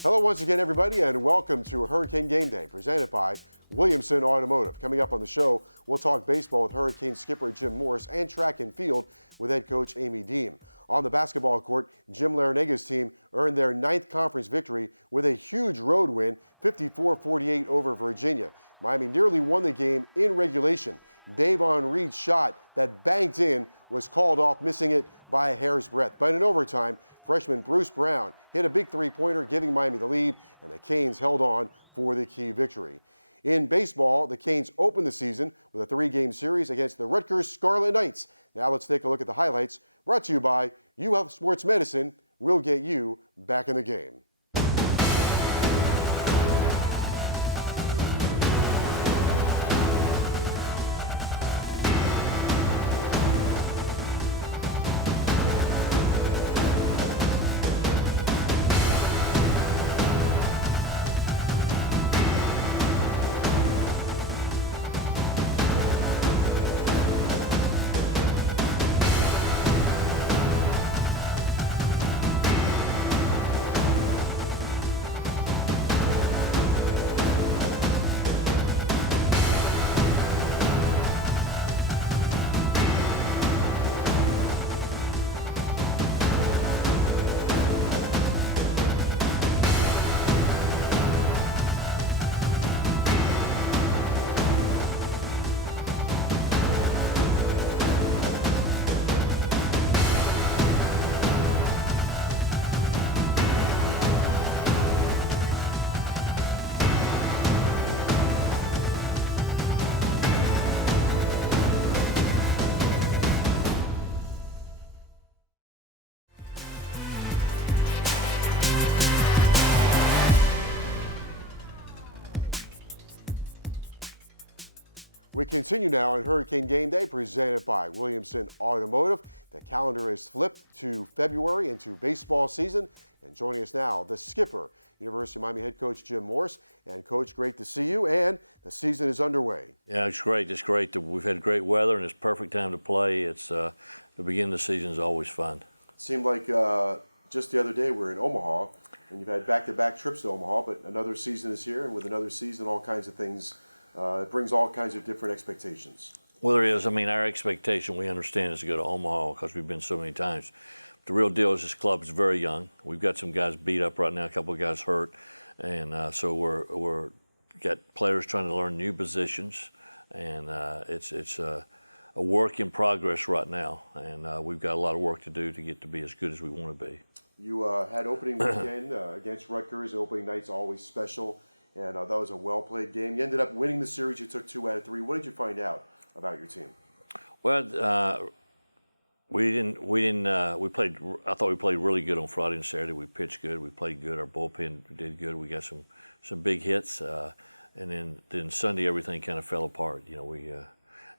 Hello once again, everybody, and welcome to Hurricane Game Day, presented by Williamson Automotive. Coming up on the show, we'll talk baseball with Hurricane skipper Jim Morris and track and field with head coach Amy Deem. On the basketball court, Jim Larenega's team earned their 9th conference victory with a huge road win, 54-48 over Virginia. Miami nearly won the game in regulation. Davon Reed's shot that banked in was called off, missing it by a hair's breadth. But in overtime, freshman Bruce Brown hit a big three-pointer, giving Miami the lead, and the Canes held on for the key victory. In baseball, the Canes opened the season with a 3-game series against the Rutgers Scarlet Knights. Now let's take a look at the highlights, brought to you by UHealth Sports Medicine. We'll get you back in the game. We continue now on Hurricane Game Day, presented by Williamson Automotive. The calendar is flipped to February into baseball season. And joining us now, the skipper, University of Miami head coach Jim Morris. And Coach, great to see you, and the season is underway. Yeah, it's great. It's great. We've had great weather, and it's perfect time to play. It's the beginning of the season is always fun. It seemed like just the other day we're in Omaha, and you've had back-to-back trips to Omaha, but another season is here, and with another season, all kinds of things. It brings all kinds of different expectations. Well, there is. I mean, our expectation, we understand, is to go to Omaha because we've been so many times. The real deal is this club is very young. We've got some guys beat up right now, a couple of guys hurt, and so we're got players trying to learn new positions, and it's a work in progress right now, and we've got a lot of work to do to get to be as good as we want to be. You had opening weekend against Rutgers. Opening night's always special. And that was a well-played game. You ended up winning the series. You took 2 out of 3. What did you find out about your team? Well, we played. I thought we played really good on Friday and Saturday. We pitched good. We played good. Our bullpen did good. We got some big hits. And then Sunday everything kind of fell apart. You know,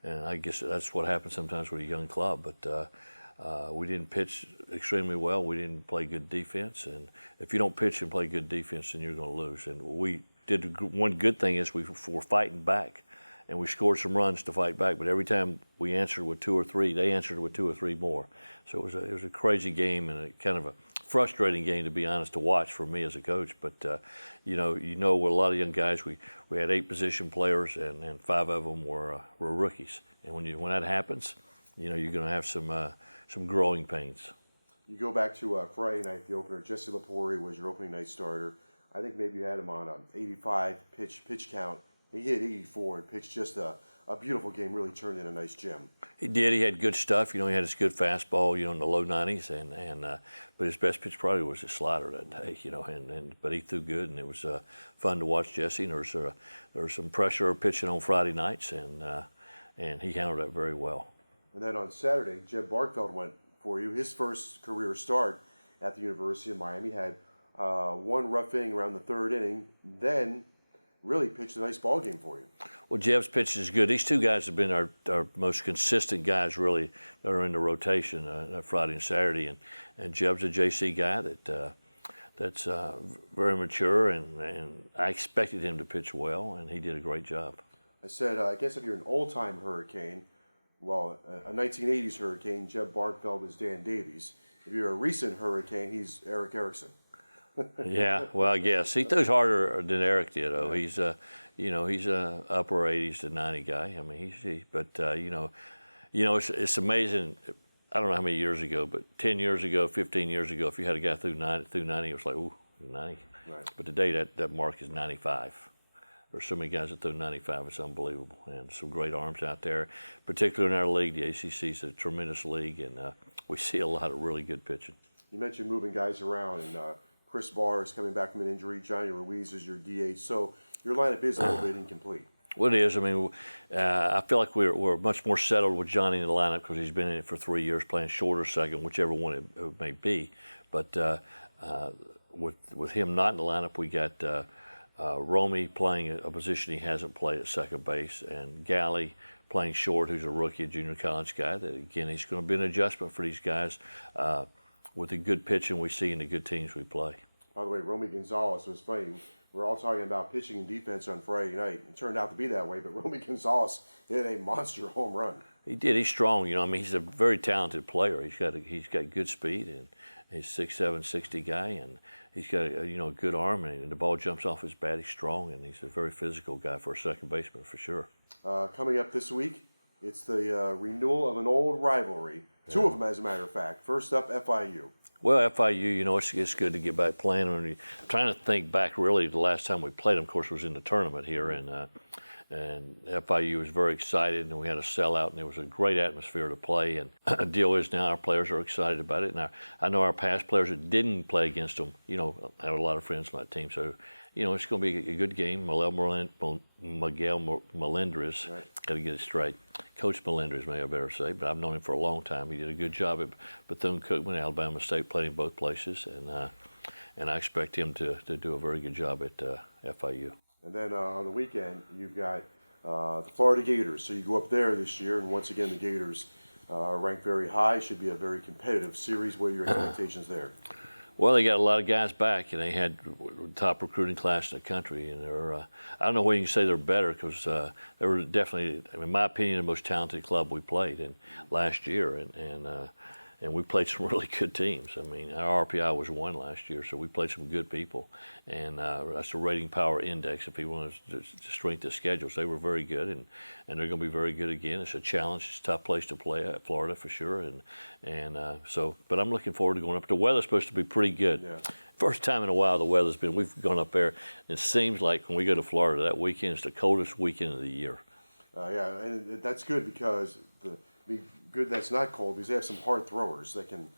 and I guess that's what happens sometimes with a young club. But we didn't pitch extremely well. We didn't play good defense. And if you don't pitch and play good defense, then you're going to lose. And we did one good thing is we were fighting back, and we scored some runs to fight back. But every time we answered with 2 or 3, they answered with 2 or 3 more. So it was a crazy game and a kind of a frustrating game, to be honest, to watch for me as a coach. But you know, with a lot of young guys, we had 8 position players, and 5 of them were rookies. And when that happens, you know, you're going to have some growing pains. You go back to Friday night, the opener. Jesse Lapori was your opening night starter. I think maybe you had him on an 85 pitch count. He hit 84 and pitched just a beautiful game, really turned in a nice gem. He did. He had good stuff. You know, he had his good fastball, you know, in the low 90s, but his best pitch probably was his slider that day, you know, but he threw good, and it was fun to watch Jesse. And there was some pressure pitching on Friday nights, and he handled that very well. And then on Saturday, Jeb Barkfeld went for you. His first career start at the University of Miami had 1 rough inning around the 3rd inning, then really pitched a nice ball game for you. Well, Jeb's pitch is good. These 2 guys have been our most consistent guys, really, that are in the rotation Friday and Saturday. And Jeb's a JC guy that's very mature, and I expected him to pitch well, and he did a great job. I said, I guess if you're an old-time Hurricane, well, a 1980s Hurricane, Jeb Barkfeld was Dan Davies. If you're a recent Hurricane, he's Eric Erickson. Yeah, well, I guess he throws harder than Eric did. Oh, he's he's a upper 80s to 90 guy. I mean, it's amazing. I don't know how many years ago, but 10 years ago, 15 years ago, if you had a guy through 90, it was like, ooh, 90. Right. But today that mark is 95. There's so many guys that throw 95, it's unbelievable. And some great arms out there, particularly in our league. The ACC is a tremendous league, and we see a lot of really good pitching. You mentioned moving guys around, and Chris Barr is coming back from an injury. Johnny Ruiz is your DH, so your lineup is a little bit incomplete. Well, it is. I mean, I feel like we're much more settled with Johnny in the lineup because he's been in it for 3 years, playing short or second, whichever one it may be. But with him not in the lineup, we got Romy playing a position he hasn't played at second base, and Galley playing short, who's a rookie, a junior college guy. That again, he's going to be an adjustment for these guys with the good pitching we see and the good teams we play. By the way, Romy Gonzalez was funny. We're all talking about pitching and defense on Friday night. It turned out to be that way, but Romy Gonzalez hit a monster home run. He did. He's strong. I mean, he's a very talented player. He's got good speed, and he's 6'7", 60 guy, and he's got a good arm, and the ball jumps off his bat. He's strong, and he's a very physical guy for a second baseman for sure. Coming up this week, it's the renewal of an old rivalry. Two of them, as a matter of fact. First up, FIU. Well, FIU, it's good to get back playing. I'm trying to think back, really, the last time we played them, of course, was in the tournament here, and FIU was very excited, and we had a sellout, and it was a great atmosphere to play. And the deal is now our players are excited about it, and I know our past players that didn't play against them, have a lot of friends on that team, so it's going to be a good game. Miguel Melendres, right. Got to get it straight. Coach Melendres, may I better say, but I've known him for a long time. He did a good job at Bethune-Cookman, Alabama State, played in both places, and I expect him to do a very good job at FIU. And then on the weekend, you've got the Florida Gators. So you go up there this year, and once again, the Gators are ranked very high. Should be a very competitive series. What are your expectations there? Well, they got a lot of guys back, and they had the top recruiting class in the country. And they're, I don't know whether you can say they're better because they were definitely, in my opinion, the most talented club we played in last year. And we played some really good teams. I mean, our RPI was 1 last year, so we played some good people. And that's the rating power index. If people want to strength of schedules, they were very good, and they're going to be very good again. It's a challenge. It's a tough place to play at, Florida for sure. But I'm looking forward to going up. The weather's supposed to be pretty good. Yeah. First time in a while the weather's been. We've gone up there. And it seems like when we go to Florida, that weekend is the coldest weekend of the year. Yeah, and that's good because good that's not cold because they have some hard throwers that can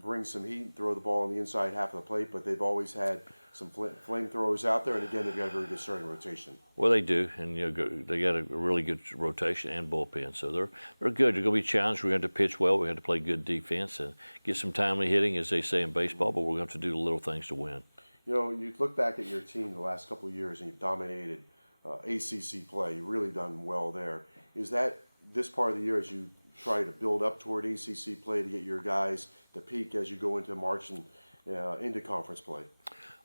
bring some heat and throw the ball on the inside half of the plate, but they've always had some flamethrowers out there, and again, they've got a very good starting rotation. Well, they do, and they got a really good rotation and bullpen, so they're good. They're going to be challenged. We're going to have to pitch well. We have to play good defense and get some timely hitting, as they say in baseball, but we're going to have to do the little things to win. You look back at your team the last couple of years, and you've dominated ACC play. You've really done well there. Is that this part of the year as you try to build up toward ACC play to get your guys to peak as you go into March and into conference play?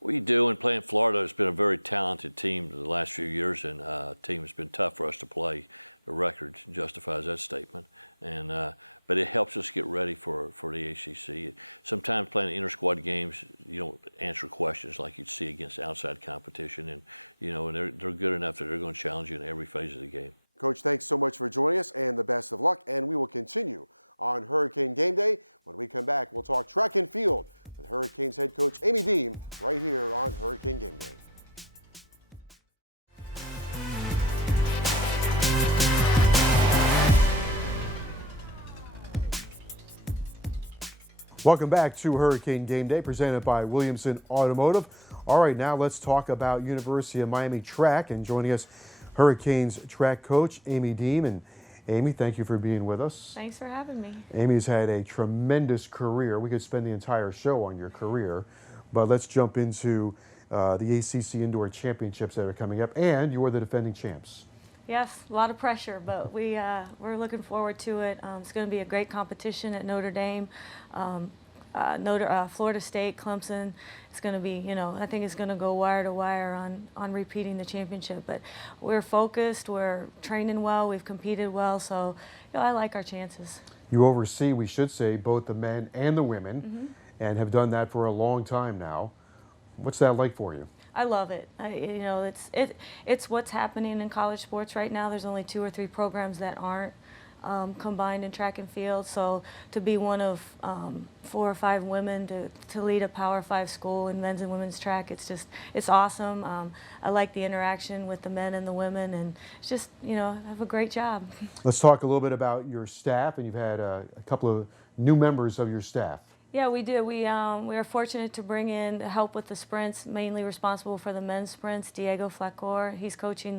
Well, you do, and playing Florida has been a very talented team the last few years, and team has been tough for us to play. The record justifies that statement, but it helps us get ready for the ACC. Sometimes playing inter-squad games, you don't answer questions like you'd see against outside competition, and they're good enough that they're going to challenge you in every phase of the game. Coach, thanks so much for joining us, and the best of luck. And we will continue on Hurricane Game Day. When we come back, we'll talk track and field with Hurricanes head coach Amy Deem right here on Hurricane Game Day. Welcome back to Hurricane Game Day, presented by Williamson Automotive. All right, now let's talk about University of Miami track, and joining us, Hurricanes track coach Amy Deem. And Amy, thank you for being with us. Thanks for having me. Amy's had a tremendous career. We could spend the entire show on your career, but let's jump into the ACC Indoor Championships that are coming up, and you are the defending champs. Yes, a lot of pressure, but we're looking forward to it. It's going to be a great competition at Notre Dame. Florida State, Clemson. It's going to be, I think it's going to go wire to wire on repeating the championship. But we're focused, we're training well, we've competed well, so I like our chances. You oversee, we should say, both the men and the women. and have done that for a long time now. What's that like for you? I love it. You know, it's what's happening in college sports right now. There's only 2 or 3 programs that aren't combined in track and field. So to be one of 4 or 5 women to lead a Power 5 school in men's and women's track, it's awesome. I like the interaction with the men and the women, and it's just, you know, I have a great job. Let's talk a little bit about your staff, and you've had a couple of new members of your staff. Yeah, we do. We are fortunate to bring in help with the sprints, mainly responsible for the men's sprints, Diego Flacor. He's coaching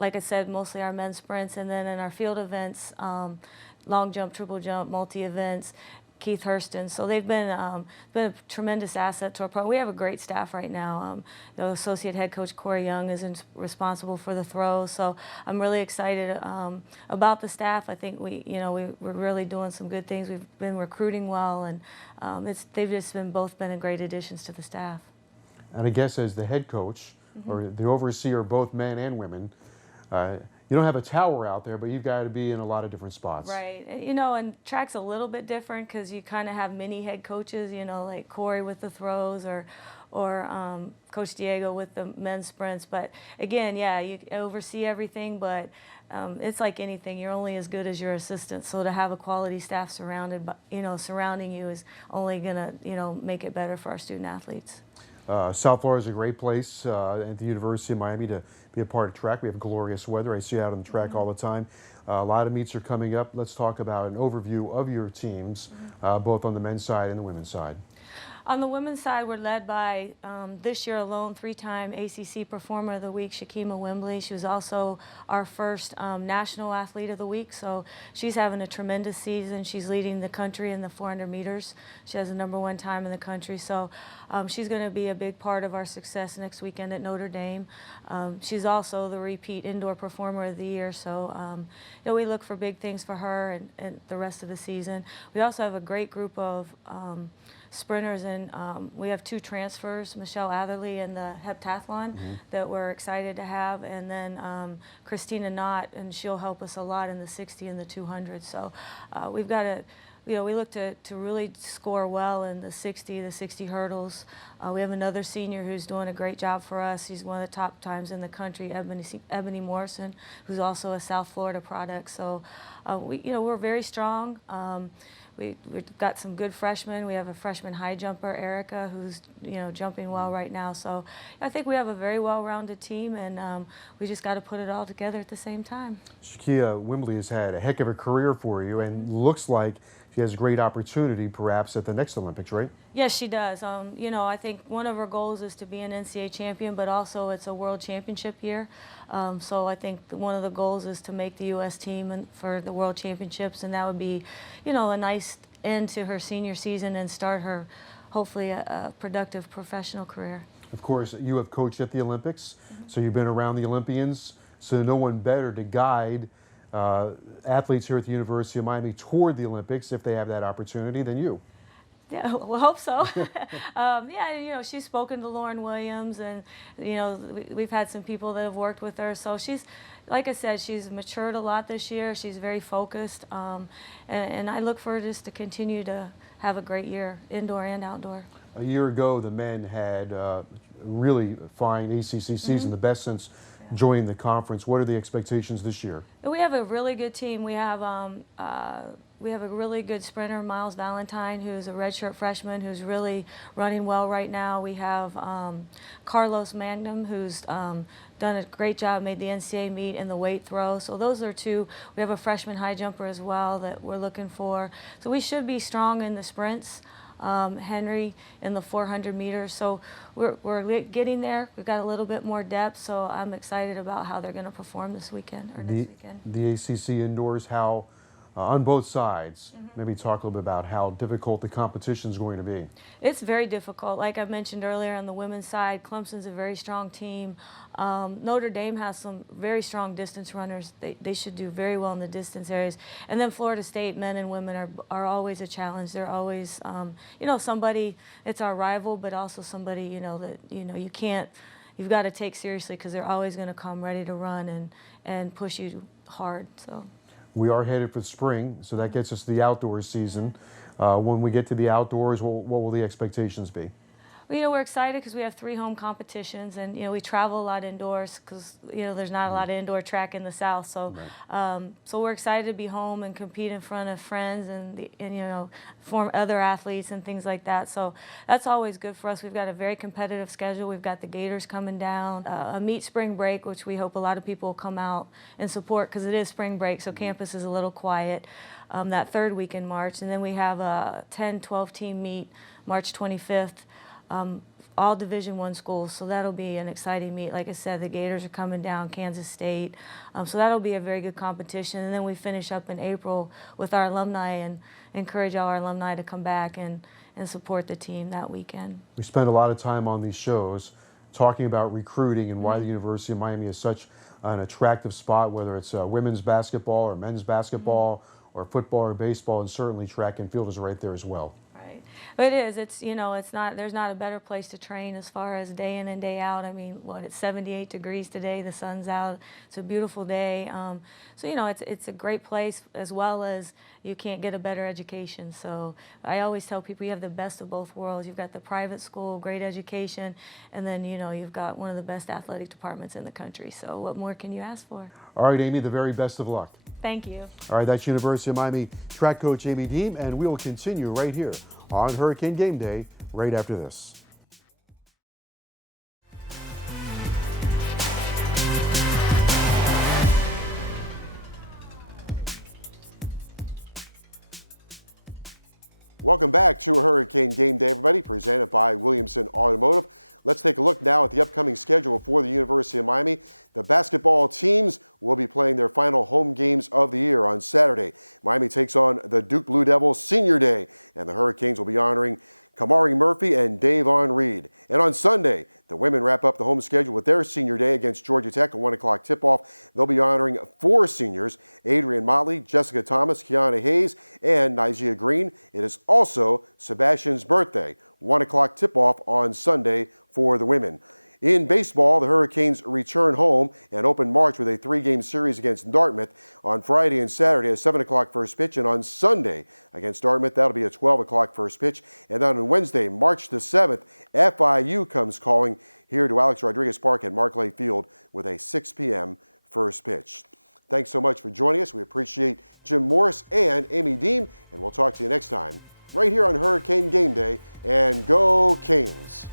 like I said, mostly our men's sprints, and then in our field events, long jump, triple jump, multi-events, Keith Hurston. So they've been a tremendous asset to our program. We have a great staff right now. The associate head coach Corey Young is responsible for the throws. So I'm really excited about the staff. I think we're really doing some good things. We've been recruiting well, and they've just both been great additions to the staff. And I guess as the head coach or the overseer of both men and women, you don't have a tower out there, but you've got to be in a lot of different spots. Right. You know, and track's a little bit different because you kind of have mini head coaches, you know, like Corey with the throws or Coach Diego with the men's sprints. But again, yeah, you oversee everything, but it's like anything. You're only as good as your assistant. So to have a quality staff surrounding you is only going to, make it better for our student athletes. South Florida is a great place at the University of Miami to be a part of track. We have glorious weather. I see you out on the track all the time. A lot of meets are coming up. Let's talk about an overview of your teams, both on the men's side and the women's side. On the women's side, we're led by, this year alone, 3-time ACC Performer of the Week, Shakima Wembley. She was also our first National Athlete of the Week, so she's having a tremendous season. She's leading the country in the 400 meters. She has the #1 time in the country, so she's going to be a big part of our success next weekend at Notre Dame. She's also the repeat Indoor Performer of the Year, so we look for big things for her and the rest of the season. We also have a great group of sprinters, and we have 2 transfers, Michelle Atherley in the heptathlon that we're excited to have, and then Christina Knott, and she'll help us a lot in the 60 and the 200. So we've got to, we look to really score well in the 60 hurdles. We have another senior who's doing a great job for us. He's one of the top times in the country, Ebony Morrison, who's also a South Florida product. So we're very strong. We've got some good freshmen. We have a freshman high jumper, Erica, who's jumping well right now. So I think we have a very well-rounded team, and we just got to put it all together at the same time. Shakima Wembley has had a heck of a career for you, and looks like she has a great opportunity perhaps at the next Olympics, right? Yes, she does. I think one of her goals is to be an NCAA champion, but also it's a world championship year. So I think one of the goals is to make the U.S. team for the world championships, and that would be, a nice end to her senior season and start her, hopefully, a productive professional career. Of course, you have coached at the Olympics, so you've been around the Olympians, so no one better to guide athletes here at the University of Miami toward the Olympics, if they have that opportunity, than you. Yeah, we'll hope so. She's spoken to Lauren Williams, and we've had some people that have worked with her. So she's, like I said, she's matured a lot this year. She's very focused, and I look for her just to continue to have a great year, indoor and outdoor. A year ago, the men had a really fine ACC season, the best since joining the conference. What are the expectations this year? We have a really good team. We have a really good sprinter, Miles Valentine, who's a redshirt freshman who's really running well right now. We have Carlos Magnum, who's done a great job, made the NCAA meet in the weight throw. So those are 2. We have a freshman high jumper as well that we're looking for. So we should be strong in the sprints. Henry in the 400 meters. So we're getting there. We've got a little bit more depth, so I'm excited about how they're going to perform this weekend or next weekend. The ACC indoors, how on both sides, maybe talk a little bit about how difficult the competition is going to be. It's very difficult. Like I mentioned earlier, on the women's side, Clemson's a very strong team. Notre Dame has some very strong distance runners. They should do very well in the distance areas. And then Florida State, men and women, are always a challenge. They're always, somebody, it's our rival, but also somebody, that, you can't, you've got to take seriously, because they're always going to come ready to run and push you hard. So. We are headed for spring, so that gets us to the outdoor season. When we get to the outdoors, what will the expectations be? Well, we're excited because we have 3 home competitions, and we travel a lot indoors because there's not a lot of indoor track in the South. So, so we're excited to be home and compete in front of friends and form other athletes and things like that. So that's always good for us. We've got a very competitive schedule. We've got the Gators coming down, a meet spring break, which we hope a lot of people will come out and support because it is spring break, so campus is a little quiet. That 3rd week in March, and then we have a 10-12 team meet March 25th. All Division I schools, so that'll be an exciting meet. Like I said, the Gators are coming down, Kansas State, so that'll be a very good competition. And then we finish up in April with our alumni and encourage all our alumni to come back and support the team that weekend. We spend a lot of time on these shows talking about recruiting and why the University of Miami is such an attractive spot, whether it's women's basketball or men's basketball or football or baseball, and certainly track and field is right there as well. But it is. It's it's not. There's not a better place to train as far as day in and day out. I mean, it's 78 degrees today. The sun's out. It's a beautiful day. So it's a great place, as well as you can't get a better education. So I always tell people you have the best of both worlds. You've got the private school, great education, and then you've got one of the best athletic departments in the country. So what more can you ask for? All right, Amy. The very best of luck. Thank you. All right, that's University of Miami track coach Amy Deem, and we will continue right here on Hurricane Game Day right after this. Welcome back to Hurricane Game Day, everybody, presented by Williamson Automotive. Let's take a look now at the upcoming schedule for the University of Miami. The basketball teams will be playing their final home games of the year on Saturday. Miami takes on the Duke Blue Devils Senior Day, and the Hurricanes will be honoring Kamari Murphy and Davon Reed. And on Sunday, the women wrap up the home schedule with their senior day against Georgia Tech, a 1 o'clock tip-off. They'll be honoring 4 seniors, Adrian Motley, Jessica Thomas, Kiana Hayes, and Nigea Green. It is also Sebastian's birthday, 1 o'clock tip-off on Sunday for the women. In baseball, the Hurricanes return home and open March with a 3-game series against Dartmouth on Friday and Saturday, a 7 o'clock first pitch, and on Sunday against Dartmouth, that'll be a 12 o'clock first pitch. And then on Wednesday, March the 7th, FIU comes calling here to Alex Rodriguez Park at Markley Field with a 6 p.m. first pitch. Thanks so much for joining us. We appreciate Jim Morris and Amy Deem, and we'll talk to you next time right here on Hurricane Game Day, and go Canes!